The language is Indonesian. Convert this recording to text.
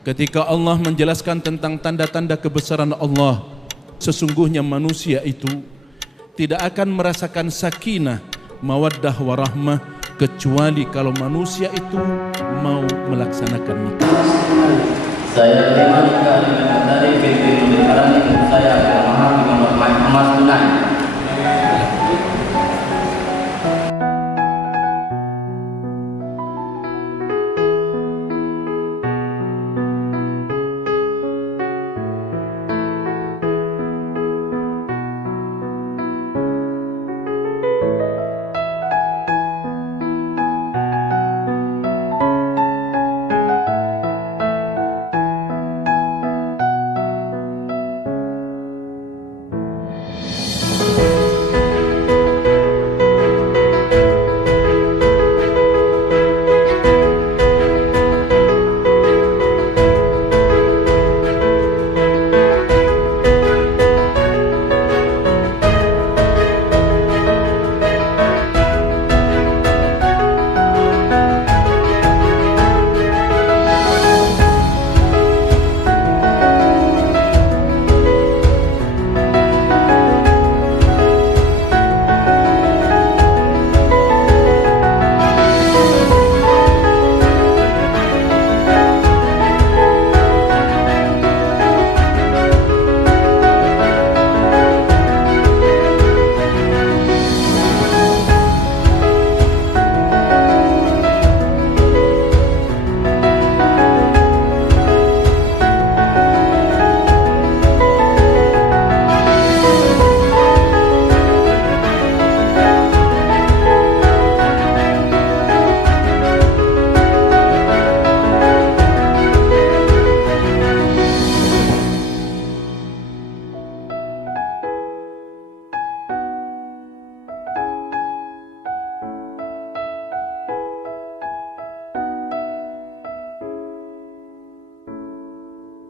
ketika Allah menjelaskan tentang tanda-tanda kebesaran Allah, sesungguhnya manusia itu tidak akan merasakan sakinah, mawaddah warahmah kecuali kalau manusia itu mau melaksanakan nikah. Saya terima nikah dengan dari binti Nurul Karani, saya bermahar di nomor emas tunai